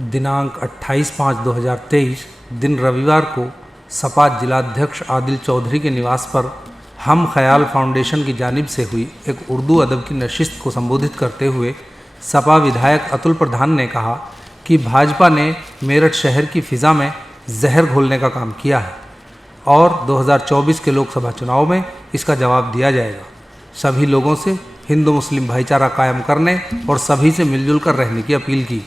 दिनांक 28/5/2023 दिन रविवार को सपा जिलाध्यक्ष आदिल चौधरी के निवास पर हम ख्याल फाउंडेशन की जानिब से हुई एक उर्दू अदब की नशिस्त को संबोधित करते हुए सपा विधायक अतुल प्रधान ने कहा कि भाजपा ने मेरठ शहर की फ़िज़ा में जहर घोलने का काम किया है और 2024 के लोकसभा चुनाव में इसका जवाब दिया जाएगा। सभी लोगों से हिंदू मुस्लिम भाईचारा कायम करने और सभी से मिलजुल कर रहने की अपील की।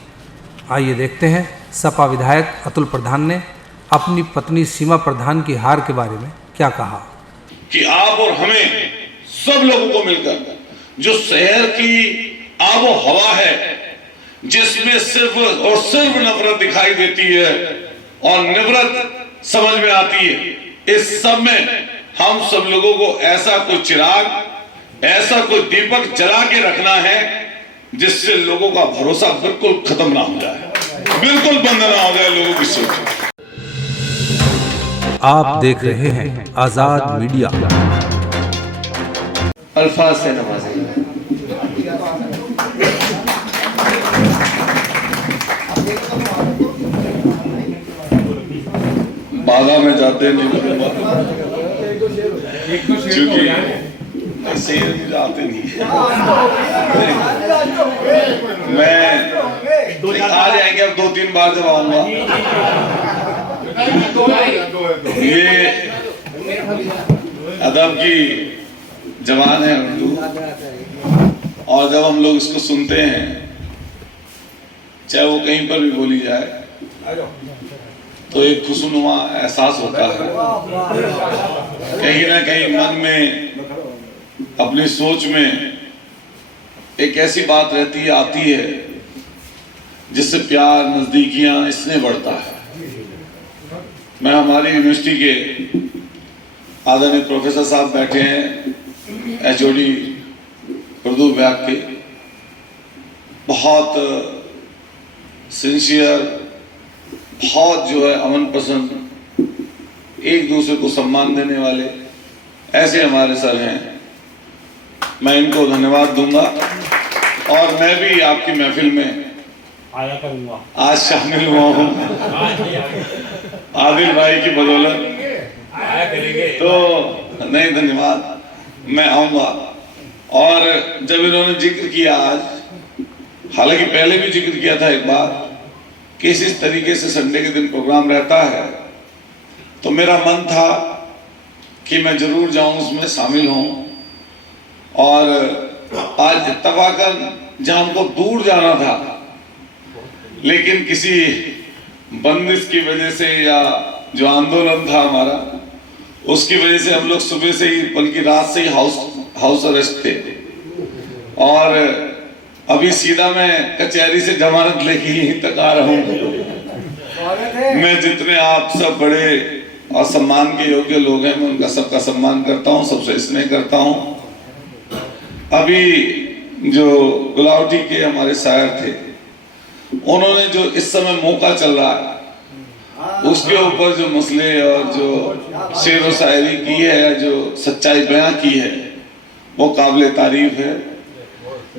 आइए देखते हैं सपा विधायक अतुल प्रधान ने अपनी पत्नी सीमा प्रधान की हार के बारे में क्या कहा। कि आप और हमें सब लोगों को मिलकर जो शहर की आबो हवा है जिसमें सिर्फ और सिर्फ नफरत दिखाई देती है और नफरत समझ में आती है, इस सब में हम सब लोगों को ऐसा कोई चिराग, ऐसा कोई दीपक जला के रखना है जिससे लोगों का भरोसा बिल्कुल खत्म ना हो जाए, बिल्कुल बंद ना हो जाए लोगों की सोच। आप देख रहे हैं आजाद मीडिया। अल्फाज से नवाजेंगे। बाधा में जाते नहीं बोलूंगा क्योंकि जाते नहीं मैं आ जाएंगे अब 2-3 बार जब आऊंगा। ये अदब की जबान है उर्दू, और जब हम लोग इसको सुनते हैं चाहे वो कहीं पर भी बोली जाए तो एक खुशनुमा एहसास होता है। कहीं ना कहीं मन में अपनी सोच में एक ऐसी बात रहती है, आती है जिससे प्यार नजदीकियां इसने बढ़ता है। मैं हमारी यूनिवर्सिटी के आदरणीय प्रोफेसर साहब बैठे हैं, HOD उर्दू विभाग के, बहुत सिंसियर, बहुत जो है अमन पसंद, एक दूसरे को सम्मान देने वाले ऐसे हमारे सर हैं। मैं इनको धन्यवाद दूंगा और मैं भी आपकी महफिल में आया करूंगा, आज शामिल हुआ हूँ आदिल भाई की बदौलत। आया करेंगे तो नहीं, धन्यवाद, मैं आऊंगा। और जब इन्होंने जिक्र किया आज, हालांकि पहले भी जिक्र किया था एक बार कि इस तरीके से संडे के दिन प्रोग्राम रहता है, तो मेरा मन था कि मैं जरूर जाऊं, उसमें शामिल हूं। और आज इत्तफाकन जहां हमको दूर जाना था लेकिन किसी बंदिश की वजह से या जो आंदोलन था हमारा उसकी वजह से हम लोग सुबह से ही, बल्कि रात से ही हाउस अरेस्ट थे। और अभी सीधा मैं कचहरी से जमानत लेके यहीं तक आ रहा हूँ। मैं जितने आप सब बड़े और सम्मान के योग्य लोग हैं, मैं उनका सबका सम्मान करता हूँ, सबसे स्नेह करता हूँ। अभी जो गुलावटी के हमारे शायर थे, उन्होंने जो इस समय मौका चल रहा है उसके ऊपर जो मसले और जो शेर व शायरी की है, जो सच्चाई बयां की है, वो काबिल तारीफ है।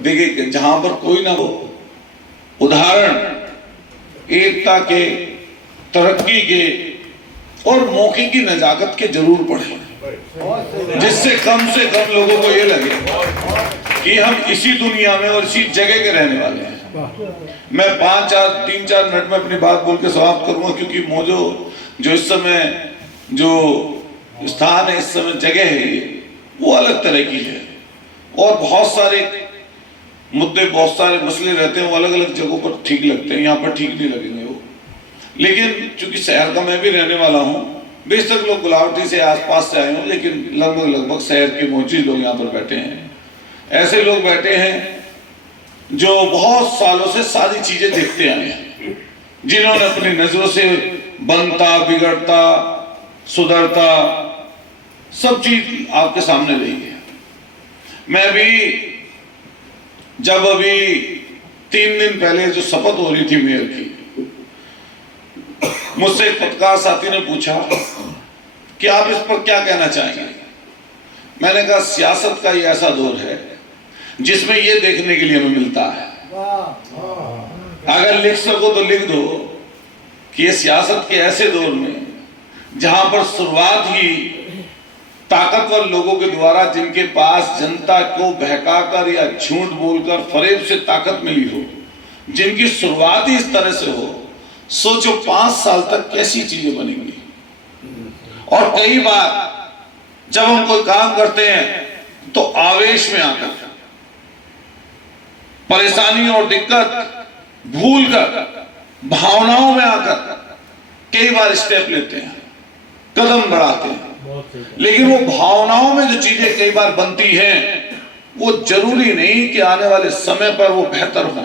देखिए, जहां पर कोई ना हो उदाहरण एकता के, तरक्की के और मौके की नजाकत के जरूर पढ़े, जिससे कम से कम लोगों को ये लगे कि हम इसी दुनिया में और इसी जगह के रहने वाले हैं। मैं 3-4 मिनट में अपनी बात बोल के समाप्त करूंगा, क्योंकि मौजो जो इस समय जो स्थान है, इस समय जगह है, ये वो अलग तरह की है और बहुत सारे मुद्दे, बहुत सारे मसले रहते हैं, वो अलग अलग जगहों पर ठीक लगते हैं, यहाँ पर ठीक नहीं लगेंगे वो। लेकिन चूंकि शहर का मैं भी रहने वाला हूँ, बेशक लोग गुलावटी से आसपास से आए हों, लेकिन लगभग शहर के मौजूद लोग यहाँ पर बैठे हैं। ऐसे लोग बैठे हैं जो बहुत सालों से सारी चीजें देखते आए हैं, जिन्होंने अपनी नजरों से बनता, बिगड़ता, सुधरता सब चीज आपके सामने रही है। मैं भी जब अभी 3 दिन पहले जो शपथ हो रही थी मेयर की, मुझसे एक पत्रकार साथी ने पूछा कि आप इस पर क्या कहना चाहेंगे। मैंने कहा, सियासत का ये ऐसा दौर है जिसमें ये देखने के लिए हमें मिलता है अगर लिख सको तो लिख दो कि ये सियासत के ऐसे दौर में जहां पर शुरुआत ही ताकतवर लोगों के द्वारा, जिनके पास जनता को बहकाकर या झूठ बोलकर फरेब से ताकत मिली हो, जिनकी शुरुआत ही इस तरह से हो, सोचो 5 साल तक कैसी चीजें बनेंगी। और कई बार जब हम कोई काम करते हैं तो आवेश में आकर, परेशानी और दिक्कत भूलकर, भावनाओं में आकर कई बार स्टेप लेते हैं, कदम बढ़ाते हैं। लेकिन वो भावनाओं में जो चीजें कई बार बनती हैं, वो जरूरी नहीं कि आने वाले समय पर वो बेहतर हो।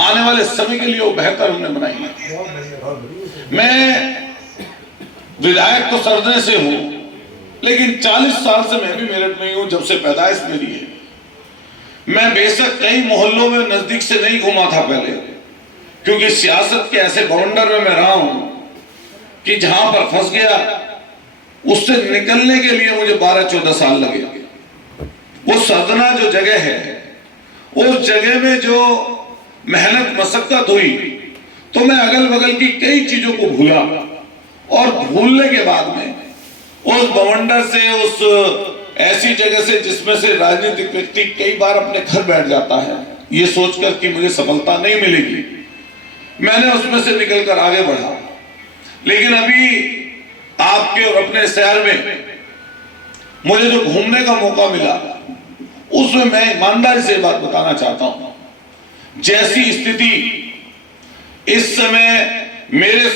आने वाले समय के लिए वो बेहतर हमने बनाई है। मैं विधायक तो सरदे से हूं, लेकिन 40 साल से मैं भी मेरठ में हूं, जब से पैदाइश मेरी है। मैं बेशक कई मोहल्लों में नजदीक से नहीं घूमा था पहले, क्योंकि सियासत के ऐसे बवंडर में मैं रहा हूं कि जहां पर फंस गया, उससे निकलने के लिए मुझे 12-14 साल लगे। वो सदना जो जगह है, उस जगह में जो मेहनत मशक्कत हुई, तो मैं अगल बगल की कई चीजों को भूला, और भूलने के बाद में उस बवंडर से, उस ऐसी जगह से जिसमें से राजनीतिक व्यक्ति कई बार अपने घर बैठ जाता है ये सोचकर कि मुझे सफलता नहीं मिलेगी, मैंने उसमें से निकलकर आगे बढ़ा। लेकिन अभी आपके और अपने शहर में मुझे जो घूमने का मौका मिला, उसमें मैं ईमानदारी से बात बताना चाहता हूं। जैसी स्थिति इस समय मेरे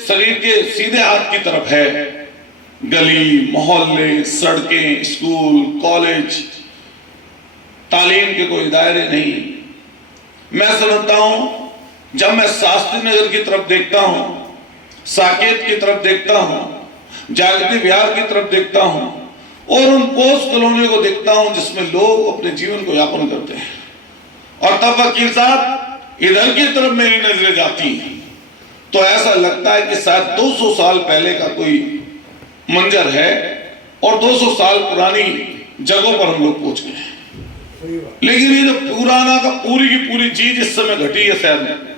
शरीर के सीधे हाथ की तरफ है, गली मोहल्ले, सड़कें, स्कूल, कॉलेज, तालीम के कोई दायरे नहीं। मैं समझता हूं, जब मैं शास्त्री नगर की तरफ देखता हूं, साकेत की तरफ देखता हूं, जागृति विहार की तरफ देखता हूं, और उन पोस्ट कॉलोनी को देखता हूं जिसमें लोग अपने जीवन को यापन करते हैं, और तब वकील साहब इधर की तरफ मेरी नजरें जाती हैं, तो ऐसा लगता है कि शायद 200 साल पहले का कोई मंजर है, और 200 साल पुरानी जगहों पर हम लोग पहुंच गए हैं। लेकिन ये जो पुराना का पूरी की पूरी चीज इस समय घटी है शहर में,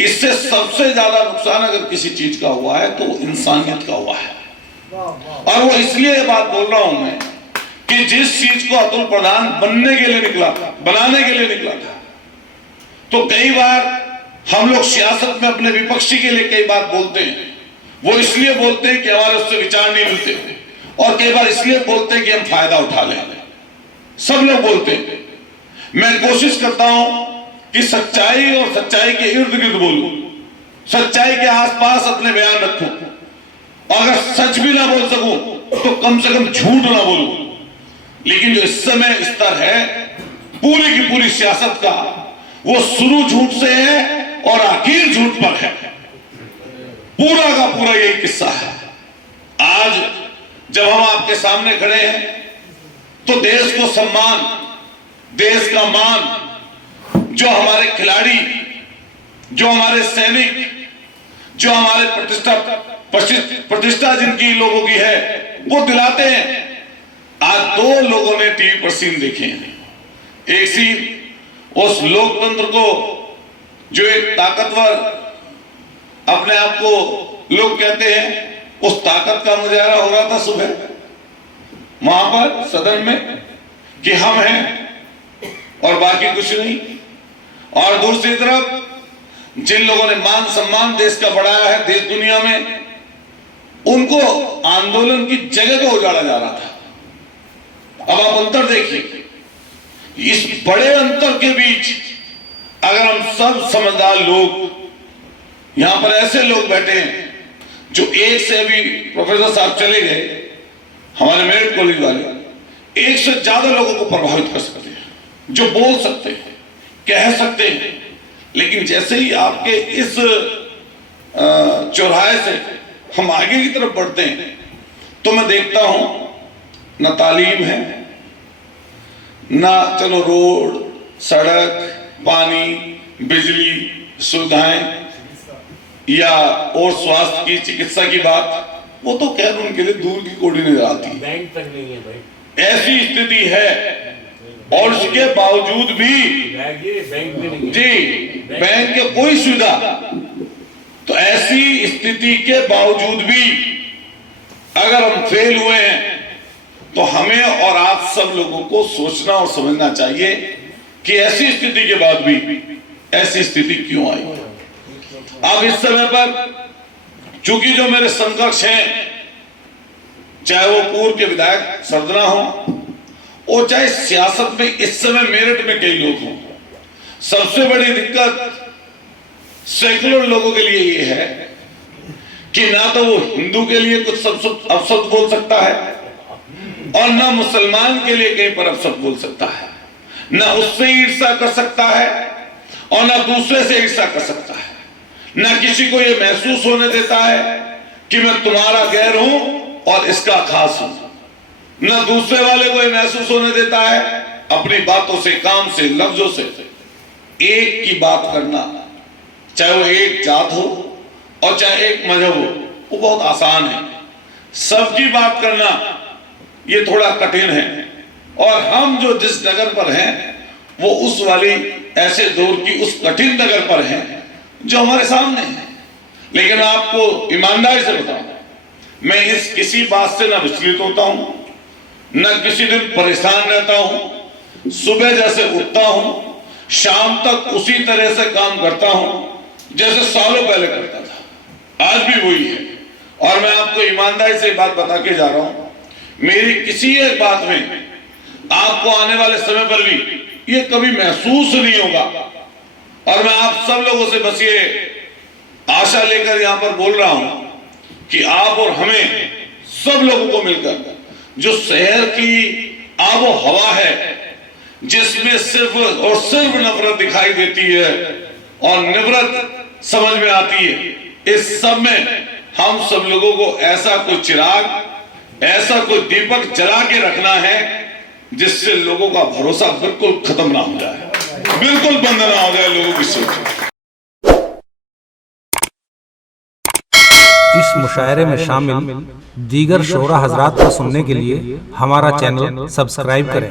इससे सबसे ज्यादा नुकसान अगर किसी चीज का हुआ है तो इंसानियत का हुआ है। और वो इसलिए ये बात बोल रहा हूं मैं कि जिस चीज को अतुल प्रधान बनने के लिए निकला था, बनाने के लिए निकला था, तो कई बार हम लोग सियासत में अपने विपक्षी के लिए कई बात बोलते हैं। वो इसलिए बोलते हैं कि हमारे उससे विचार नहीं मिलते, और कई बार इसलिए बोलते हैं कि हम फायदा उठा लें। सब लोग बोलते हैं। मैं कोशिश करता हूं कि सच्चाई और सच्चाई के इर्द गिर्द बोलूं, सच्चाई के आसपास अपने बयान रखूं, और अगर सच भी ना बोल सकूं तो कम से कम झूठ ना बोलूं। लेकिन जो इस समय स्तर है पूरी की पूरी सियासत का, वो शुरू झूठ से है और आखिर झूठ पर है। पूरा का पूरा यही किस्सा है। आज जब हम आपके सामने खड़े हैं तो देश को सम्मान, देश का मान, जो हमारे खिलाड़ी, जो हमारे सैनिक, जो हमारे प्रतिष्ठा जिनकी लोगों की है, वो दिलाते हैं। आज 2 लोगों ने टीवी पर सीन देखे हैं। एक सीन उस लोकतंत्र को, जो एक ताकतवर अपने आप को लोग कहते हैं, उस ताकत का मुजाहरा हो रहा था सुबह वहां पर सदन में कि हम हैं और बाकी कुछ नहीं। और दूसरी तरफ जिन लोगों ने मान सम्मान देश का बढ़ाया है देश दुनिया में, उनको आंदोलन की जगह को उजाड़ा जा रहा था। अब आप अंतर देखिए, इस बड़े अंतर के बीच अगर हम सब समझदार लोग, यहां पर ऐसे लोग बैठे हैं जो एक से, अभी प्रोफेसर साहब चले गए हमारे मेरिट कॉलेज वाले, 1 से ज्यादा लोगों को प्रभावित कर सकते हैं, जो बोल सकते हैं, कह सकते हैं। लेकिन जैसे ही आपके इस चौराहे से हम आगे की तरफ बढ़ते हैं तो मैं देखता हूं ना तालीम है, ना चलो रोड, सड़क, पानी, बिजली, सुविधाएं, या और स्वास्थ्य की, चिकित्सा की बात, वो तो खैर उनके लिए दूर की कोड़ी नजर आती है। बैंक तक नहीं है भाई। ऐसी स्थिति है और उसके बावजूद भी बैंक भी नहीं जी बैंक के कोई सुविधा, तो ऐसी स्थिति के बावजूद भी अगर हम फेल हुए हैं तो हमें और आप सब लोगों को सोचना और समझना चाहिए कि ऐसी स्थिति के बाद भी ऐसी स्थिति क्यों आई। अब इस समय पर चूंकि जो मेरे समकक्ष हैं, चाहे वो पूर्व के विधायक सरदना हो और चाहे सियासत में इस समय मेरठ में कई लोग हों, सबसे बड़ी दिक्कत सेकुलर लोगों के लिए ये है कि ना तो वो हिंदू के लिए कुछ अपशब्द बोल सकता है और ना मुसलमान के लिए कहीं पर अपशब्द बोल सकता है, ना उससे ईर्ष्या कर सकता है और ना दूसरे से ईर्ष्या कर सकता है, ना किसी को ये महसूस होने देता है कि मैं तुम्हारा गैर हूं और इसका खास हूं, ना दूसरे वाले को ये महसूस होने देता है अपनी बातों से, काम से, लफ्जों से एक की बात करना, चाहे वो एक जात हो और चाहे एक मजहब हो, वो बहुत आसान है। सबकी बात करना ये थोड़ा कठिन है और हम जो जिस नगर पर हैं वो उस वाली ऐसे दौर की उस कठिन नगर पर हैं जो हमारे सामने है। लेकिन आपको ईमानदारी से बताऊं, मैं इस किसी बात से ना विचलित होता हूं, न किसी दिन परेशान रहता हूं। सुबह जैसे उठता हूं, शाम तक उसी तरह से काम करता हूं जैसे सालों पहले करता था, आज भी वही है। और मैं आपको ईमानदारी से बात बता के जा रहा हूं, मेरी किसी एक बात में आपको आने वाले समय पर भी ये कभी महसूस नहीं होगा। और मैं आप सब लोगों से बस ये आशा लेकर यहां पर बोल रहा हूं कि आप और हमें सब लोगों को मिलकर जो शहर की आबो हवा है, जिसमें सिर्फ और सिर्फ नफरत दिखाई देती है और नफरत समझ में आती है, इस सब में हम सब लोगों को ऐसा कोई चिराग, ऐसा कोई दीपक जला के रखना है जिससे लोगों का भरोसा बिल्कुल खत्म ना हो जाए, बिल्कुल बंद ना हो जाए लोगों की सोच। इस मुशायरे में शामिल दीगर शोरा हजरात को सुनने के लिए हमारा चैनल सब्सक्राइब करें।